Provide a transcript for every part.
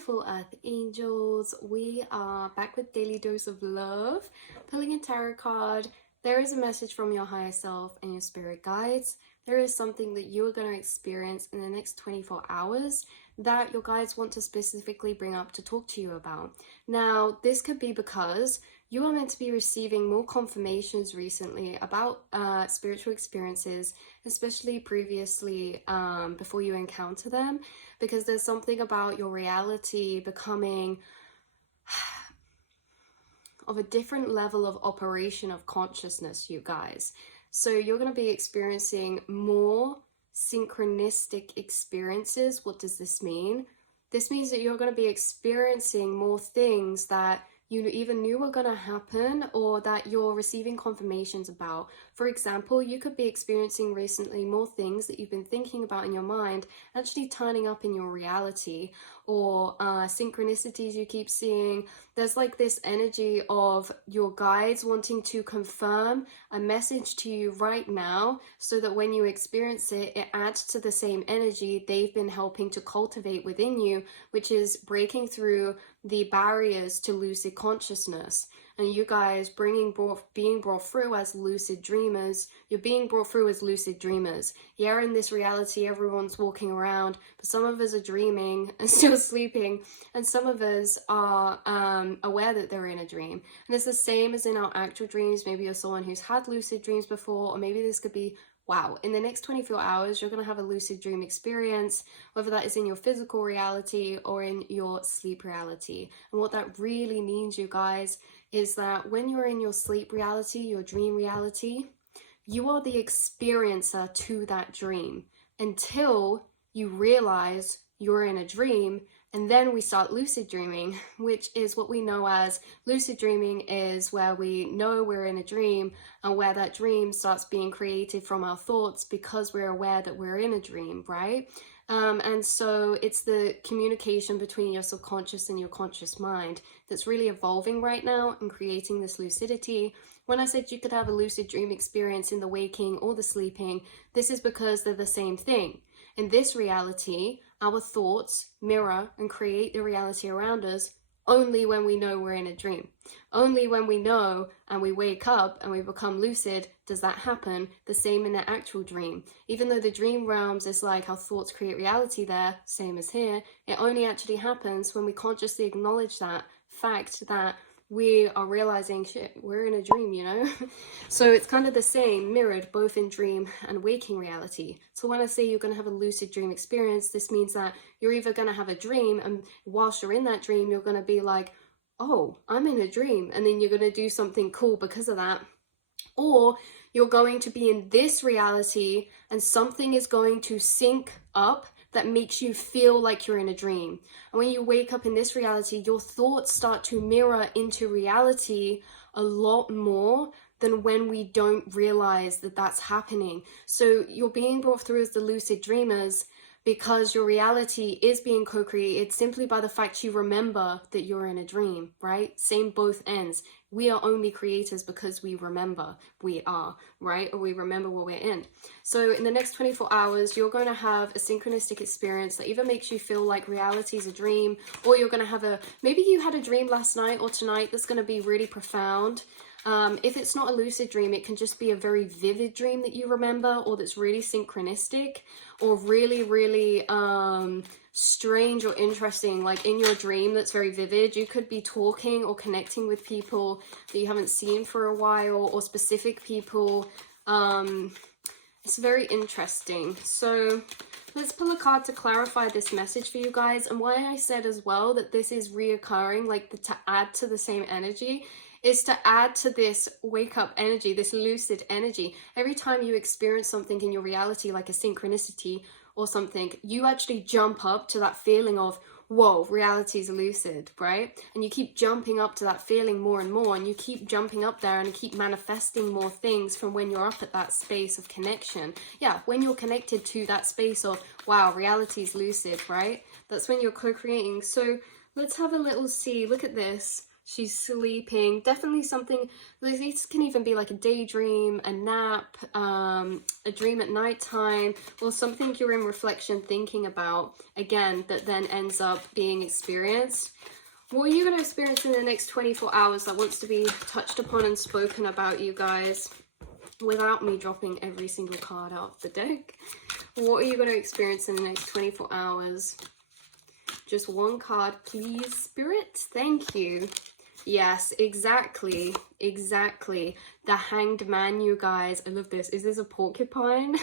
beautiful earth angels. We are back with Daily Dose of Love, pulling a tarot card. There is a message from your higher self and your spirit guides. There is something that you are going to experience in the next 24 hours that your guides want to specifically bring up to talk to you about. Now, this could be because you are meant to be receiving more confirmations recently about spiritual experiences, especially previously before you encounter them, because there's something about your reality becoming of a different level of operation of consciousness, you guys. So you're going to be experiencing more synchronistic experiences. What does this mean? This means that you're going to be experiencing more things that you even knew were going to happen, or that you're receiving confirmations about. For example, you could be experiencing recently more things that you've been thinking about in your mind actually turning up in your reality, or synchronicities you keep seeing. There's like this energy of your guides wanting to confirm a message to you right now, so that when you experience it, it adds to the same energy they've been helping to cultivate within you, which is breaking through the barriers to lucid consciousness. And you guys being brought through as lucid dreamers. You're being brought through as lucid dreamers. Yeah, in this reality, everyone's walking around, but some of us are dreaming and still sleeping, and some of us are aware that they're in a dream. And it's the same as in our actual dreams. Maybe you're someone who's had lucid dreams before, or maybe this could be, wow, in the next 24 hours, you're going to have a lucid dream experience, whether that is in your physical reality or in your sleep reality. And what that really means, you guys, is that when you're in your sleep reality, your dream reality, you are the experiencer to that dream until you realize you're in a dream. And then we start lucid dreaming, which is what we know as lucid dreaming, is where we know we're in a dream, and where that dream starts being created from our thoughts because we're aware that we're in a dream, right? And so it's the communication between your subconscious and your conscious mind that's really evolving right now and creating this lucidity. When I said you could have a lucid dream experience in the waking or the sleeping, this is because they're the same thing. In this reality, our thoughts mirror and create the reality around us only when we know we're in a dream. Only when we know and we wake up and we become lucid does that happen. The same in the actual dream. Even though the dream realms is like how thoughts create reality there, same as here, it only actually happens when we consciously acknowledge that fact, that we are realizing, shit, we're in a dream, you know? So it's kind of the same, mirrored both in dream and waking reality. So when I say you're going to have a lucid dream experience, this means that you're either going to have a dream, and whilst you're in that dream, you're going to be like, oh, I'm in a dream. And then you're going to do something cool because of that. Or you're going to be in this reality and something is going to sync up that makes you feel like you're in a dream. And when you wake up in this reality, your thoughts start to mirror into reality a lot more than when we don't realize that that's happening. So you're being brought through as the lucid dreamers because your reality is being co-created simply by the fact you remember that you're in a dream, right? Same both ends. We are only creators because we remember we are, right? Or we remember what we're in. So in the next 24 hours, you're going to have a synchronistic experience that either makes you feel like reality is a dream, or you're going to have maybe you had a dream last night or tonight that's going to be really profound. If it's not a lucid dream, it can just be a very vivid dream that you remember, or that's really synchronistic, or really, really strange or interesting, like in your dream that's very vivid. You could be talking or connecting with people that you haven't seen for a while, or specific people. It's very interesting. So let's pull a card to clarify this message for you guys, and why I said as well that this is reoccurring, like to add to the same energy, is to add to this wake up energy, this lucid energy. Every time you experience something in your reality, like a synchronicity or something, you actually jump up to that feeling of, whoa, reality is lucid, right? And you keep jumping up to that feeling more and more, and you keep jumping up there and you keep manifesting more things from when you're up at that space of connection. Yeah, when you're connected to that space of, wow, reality is lucid, right? That's when you're co-creating. So let's have a little see. Look at this. she's sleeping. Definitely something, this can even be like a daydream, a nap, a dream at nighttime, or something you're in reflection thinking about, again, that then ends up being experienced. What are you going to experience in the next 24 hours that wants to be touched upon and spoken about, you guys, without me dropping every single card out of the deck? What are you going to experience in the next 24 hours? Just one card, please, Spirit. Thank you. Yes, exactly. Exactly. The Hanged Man, you guys. I love this. Is this a porcupine?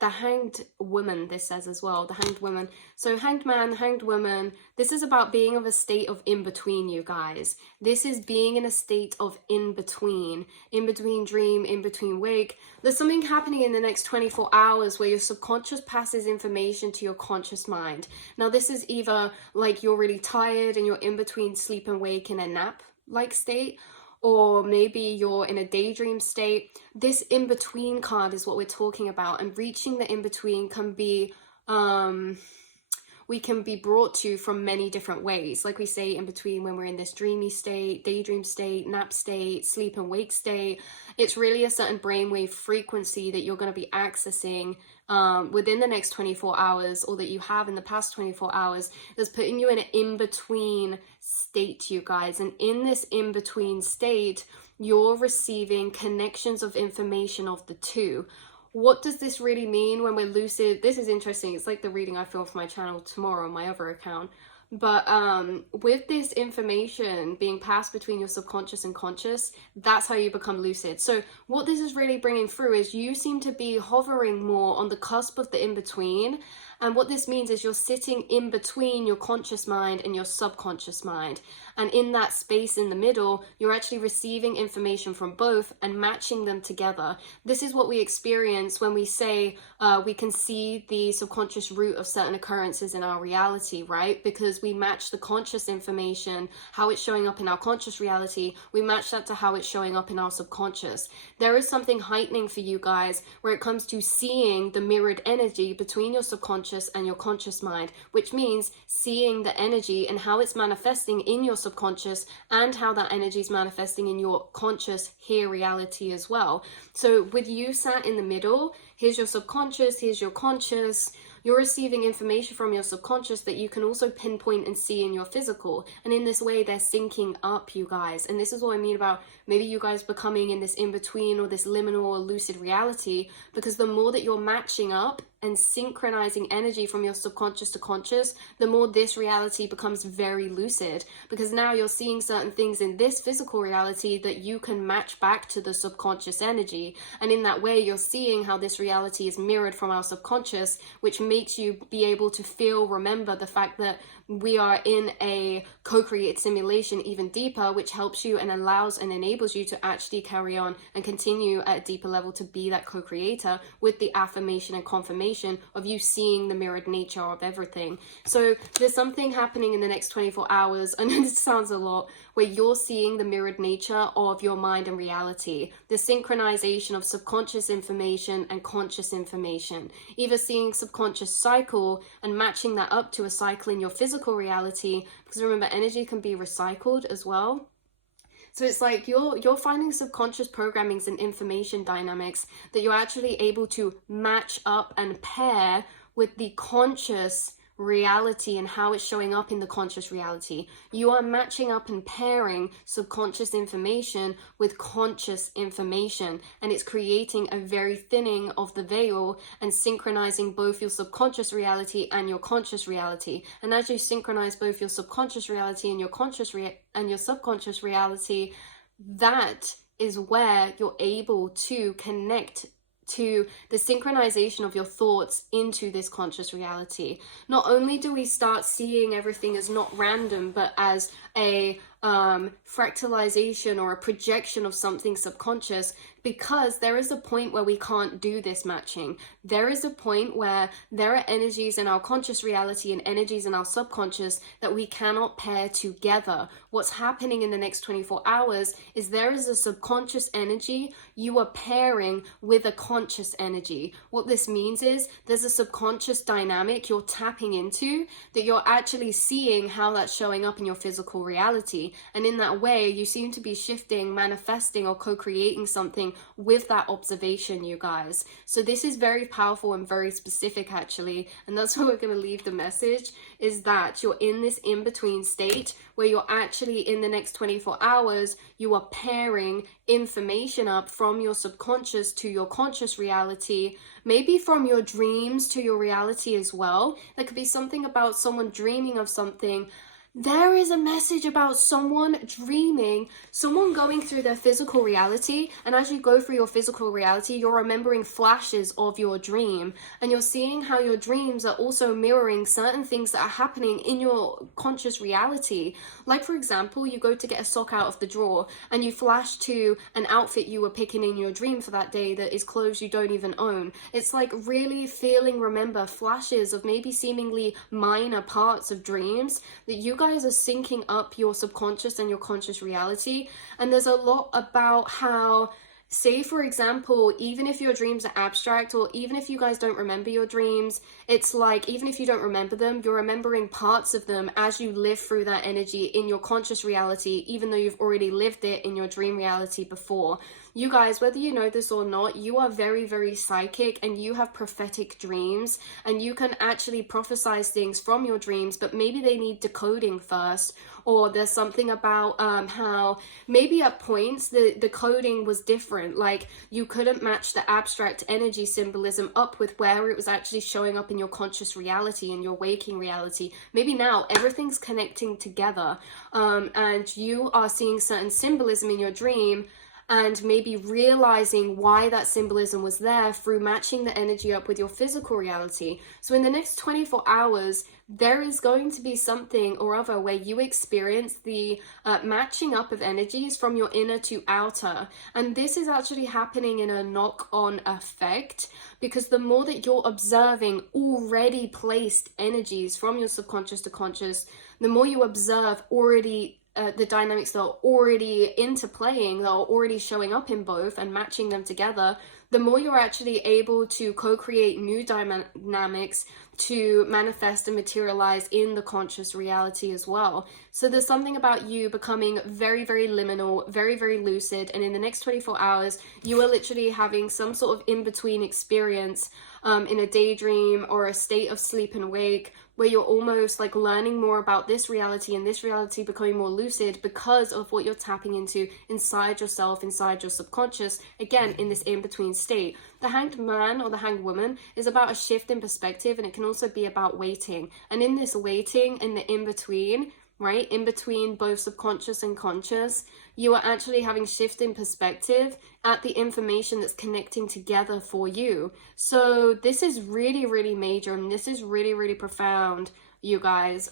The Hanged Woman, this says as well. The Hanged Woman. So Hanged Man, Hanged Woman. This is about being of a state of in-between, you guys. This is being in a state of in-between. In-between dream, in-between wake. There's something happening in the next 24 hours where your subconscious passes information to your conscious mind. Now, this is either like you're really tired and you're in between sleep and wake in a nap-like state, or maybe you're in a daydream state. This in-between card is what we're talking about, and reaching the in-between can be, we can be brought to from many different ways. Like we say, in between when we're in this dreamy state, daydream state, nap state, sleep and wake state. It's really a certain brainwave frequency that you're going to be accessing within the next 24 hours, or that you have in the past 24 hours, that's putting you in an in-between state, you guys. And in this in-between state, you're receiving connections of information of the two. What does this really mean when we're lucid? This is interesting. It's like the reading I film for my channel tomorrow on my other account. But with this information being passed between your subconscious and conscious, that's how you become lucid. So what this is really bringing through is you seem to be hovering more on the cusp of the in-between. And what this means is you're sitting in between your conscious mind and your subconscious mind. And in that space in the middle, you're actually receiving information from both and matching them together. This is what we experience when we say we can see the subconscious root of certain occurrences in our reality, right? Because we match the conscious information, how it's showing up in our conscious reality, we match that to how it's showing up in our subconscious. There is something heightening for you guys where it comes to seeing the mirrored energy between your subconscious and your conscious mind, which means seeing the energy and how it's manifesting in your subconscious and how that energy is manifesting in your conscious here reality as well. So with you sat in the middle, here's your subconscious, here's your conscious. You're receiving information from your subconscious that you can also pinpoint and see in your physical. And in this way, they're syncing up, you guys. And this is what I mean about maybe you guys becoming in this in-between or this liminal or lucid reality, because the more that you're matching up and synchronizing energy from your subconscious to conscious, the more this reality becomes very lucid, because now you're seeing certain things in this physical reality that you can match back to the subconscious energy. And in that way, you're seeing how this reality is mirrored from our subconscious, which makes you be able to remember the fact that we are in a co-created simulation even deeper, which helps you and allows and enables you to actually carry on and continue at a deeper level to be that co-creator with the affirmation and confirmation of you seeing the mirrored nature of everything. So there's something happening in the next 24 hours, I know this sounds a lot, where you're seeing the mirrored nature of your mind and reality, the synchronization of subconscious information and conscious information, either seeing subconscious cycle and matching that up to a cycle in your physical reality, because remember, energy can be recycled as well. So it's like you're finding subconscious programmings and information dynamics that you're actually able to match up and pair with the conscious reality and how it's showing up in the conscious reality. You are matching up and pairing subconscious information with conscious information, and it's creating a very thinning of the veil and synchronizing both your subconscious reality and your conscious reality. And as you synchronize both your subconscious reality and your your subconscious reality, that is where you're able to connect to the synchronization of your thoughts into this conscious reality. Not only do we start seeing everything as not random, but as a fractalization or a projection of something subconscious, because there is a point where we can't do this matching. There is a point where there are energies in our conscious reality and energies in our subconscious that we cannot pair together. What's happening in the next 24 hours is there is a subconscious energy you are pairing with a conscious energy. What this means is there's a subconscious dynamic you're tapping into that you're actually seeing how that's showing up in your physical reality. And in that way, you seem to be shifting, manifesting, or co-creating something with that observation, you guys. So this is very powerful and very specific, actually. And that's why we're going to leave the message, is that you're in this in-between state where you're actually, in the next 24 hours, you are pairing information up from your subconscious to your conscious reality, maybe from your dreams to your reality as well. There could be something about someone dreaming of something. There is a message about someone dreaming, someone going through their physical reality, and as you go through your physical reality, you're remembering flashes of your dream, and you're seeing how your dreams are also mirroring certain things that are happening in your conscious reality. Like, for example, you go to get a sock out of the drawer, and you flash to an outfit you were picking in your dream for that day that is clothes you don't even own. It's like really remember flashes of maybe seemingly minor parts of dreams that you guys are syncing up your subconscious and your conscious reality. And there's a lot about how, say for example, even if your dreams are abstract, or even if you guys don't remember your dreams, it's like, even if you don't remember them, you're remembering parts of them as you live through that energy in your conscious reality, even though you've already lived it in your dream reality before. You guys, whether you know this or not, you are very, very psychic, and you have prophetic dreams, and you can actually prophesize things from your dreams, but maybe they need decoding first. Or there's something about how maybe at points the coding was different, like you couldn't match the abstract energy symbolism up with where it was actually showing up in your conscious reality and your waking reality. Maybe now everything's connecting together, and you are seeing certain symbolism in your dream, and maybe realizing why that symbolism was there through matching the energy up with your physical reality. So in the next 24 hours, there is going to be something or other where you experience the matching up of energies from your inner to outer. And this is actually happening in a knock-on effect, because the more that you're observing already placed energies from your subconscious to conscious, the more you observe already the dynamics that are already interplaying, that are already showing up in both, and matching them together, the more you're actually able to co-create new dynamics to manifest and materialize in the conscious reality as well. So there's something about you becoming very, very liminal, very, very lucid, and in the next 24 hours, you are literally having some sort of in-between experience in a daydream or a state of sleep and wake, where you're almost like learning more about this reality, and this reality becoming more lucid because of what you're tapping into inside yourself, inside your subconscious, again, in this in-between state. The hanged man or the hanged woman is about a shift in perspective, and it can also be about waiting. And in this waiting, in the in-between, right, in between both subconscious and conscious, you are actually having shift in perspective at the information that's connecting together for you. So this is really, really major, and this is really, really profound, you guys.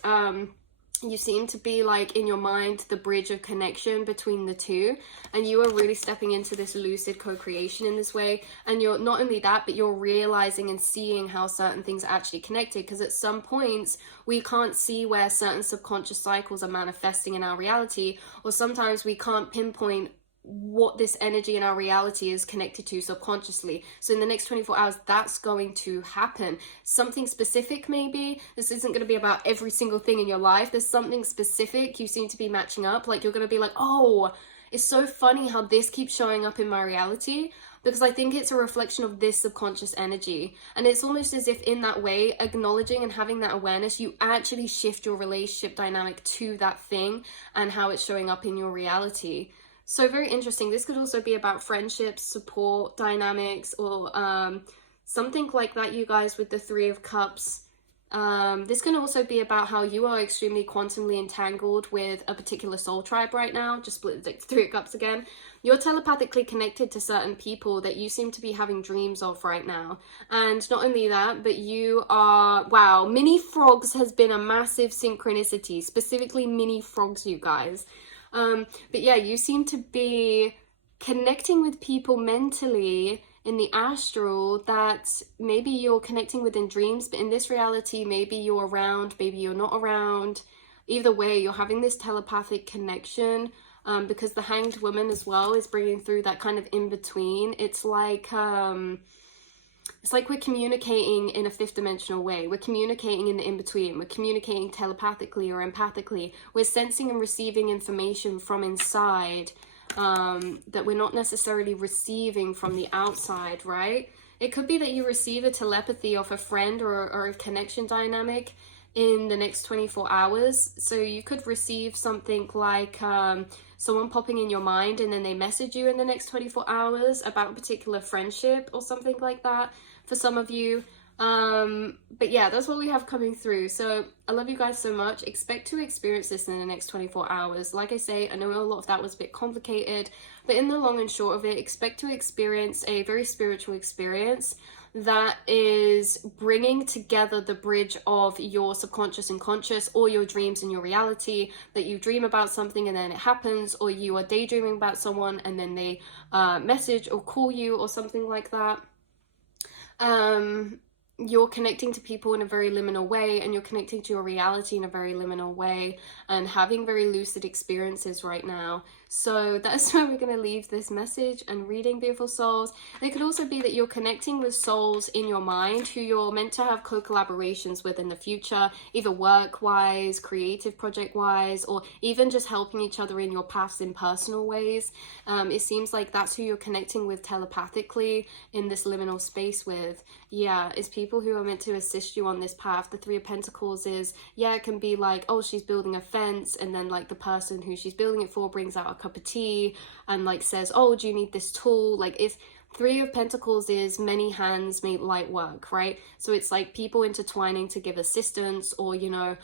You seem to be like, in your mind, the bridge of connection between the two, and you are really stepping into this lucid co-creation in this way. And you're not only that, but you're realizing and seeing how certain things are actually connected, because at some points we can't see where certain subconscious cycles are manifesting in our reality, or sometimes we can't pinpoint what this energy in our reality is connected to subconsciously. So in the next 24 hours, that's going to happen. Something specific, maybe. This isn't going to be about every single thing in your life. There's something specific you seem to be matching up. Like, you're going to be like, oh, it's so funny how this keeps showing up in my reality, because I think it's a reflection of this subconscious energy. And it's almost as if in that way, acknowledging and having that awareness, you actually shift your relationship dynamic to that thing and how it's showing up in your reality. So very interesting. This could also be about friendships, support dynamics, or something like that, you guys, with the Three of Cups. This can also be about how you are extremely quantumly entangled with a particular soul tribe right now. Just split the Three of Cups again. You're telepathically connected to certain people that you seem to be having dreams of right now. And not only that, but you are, wow, mini frogs has been a massive synchronicity, specifically mini frogs, you guys. But yeah, you seem to be connecting with people mentally in the astral that maybe you're connecting with in dreams, but in this reality, maybe you're around, maybe you're not around. Either way, you're having this telepathic connection, because the Hanged Woman as well is bringing through that kind of in-between. It's like we're communicating in a fifth dimensional way. We're communicating in the in-between. We're communicating telepathically or empathically. We're sensing and receiving information from inside, that we're not necessarily receiving from the outside, right? It could be that you receive a telepathy off a friend or a connection dynamic in the next 24 hours. So you could receive something like someone popping in your mind and then they message you in the next 24 hours about a particular friendship or something like that for some of you. But yeah, that's what we have coming through. So I love you guys so much. Expect to experience this in the next 24 hours. Like I say, I know a lot of that was a bit complicated, but in the long and short of it, expect to experience a very spiritual experience that is bringing together the bridge of your subconscious and conscious, or your dreams and your reality, that you dream about something and then it happens, or you are daydreaming about someone and then they message or call you or something like that. You're connecting to people in a very liminal way, and you're connecting to your reality in a very liminal way, and having very lucid experiences right now. So that's where we're going to leave this message and reading, beautiful souls. And it could also be that you're connecting with souls in your mind who you're meant to have co-collaborations with in the future, either work-wise, creative project-wise, or even just helping each other in your paths in personal ways. It seems like that's who you're connecting with telepathically in this liminal space with. Yeah, it's people who are meant to assist you on this path. The Three of Pentacles is, yeah, it can be like, oh, she's building a fence, and then like the person who she's building it for brings out a cup of tea and like says, oh, do you need this tool? Like, if Three of Pentacles is many hands make light work, right? So it's like people intertwining to give assistance, or, you know,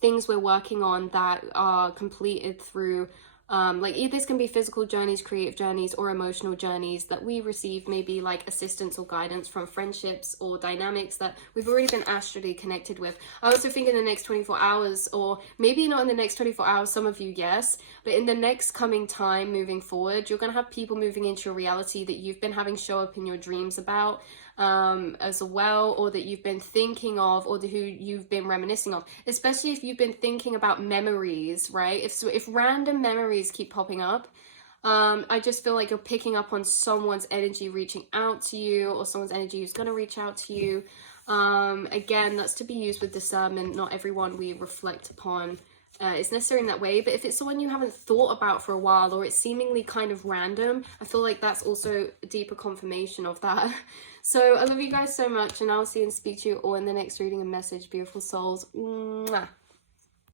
things we're working on that are completed through like this can be physical journeys, creative journeys, or emotional journeys that we receive, maybe like assistance or guidance from friendships or dynamics that we've already been astrally connected with. I also think in the next 24 hours, or maybe not in the next 24 hours, some of you, yes, but in the next coming time moving forward, you're going to have people moving into your reality that you've been having show up in your dreams about, as well, or that you've been thinking of, or who you've been reminiscing of, especially if you've been thinking about memories, right? If random memories keep popping up, I just feel like you're picking up on someone's energy reaching out to you, or someone's energy who's going to reach out to you. Again, that's to be used with discernment. Not everyone we reflect upon is necessary in that way, but if it's someone you haven't thought about for a while, or it's seemingly kind of random, I feel like that's also a deeper confirmation of that. So I love you guys so much, and I'll see and speak to you all in the next reading and message, beautiful souls. Mwah.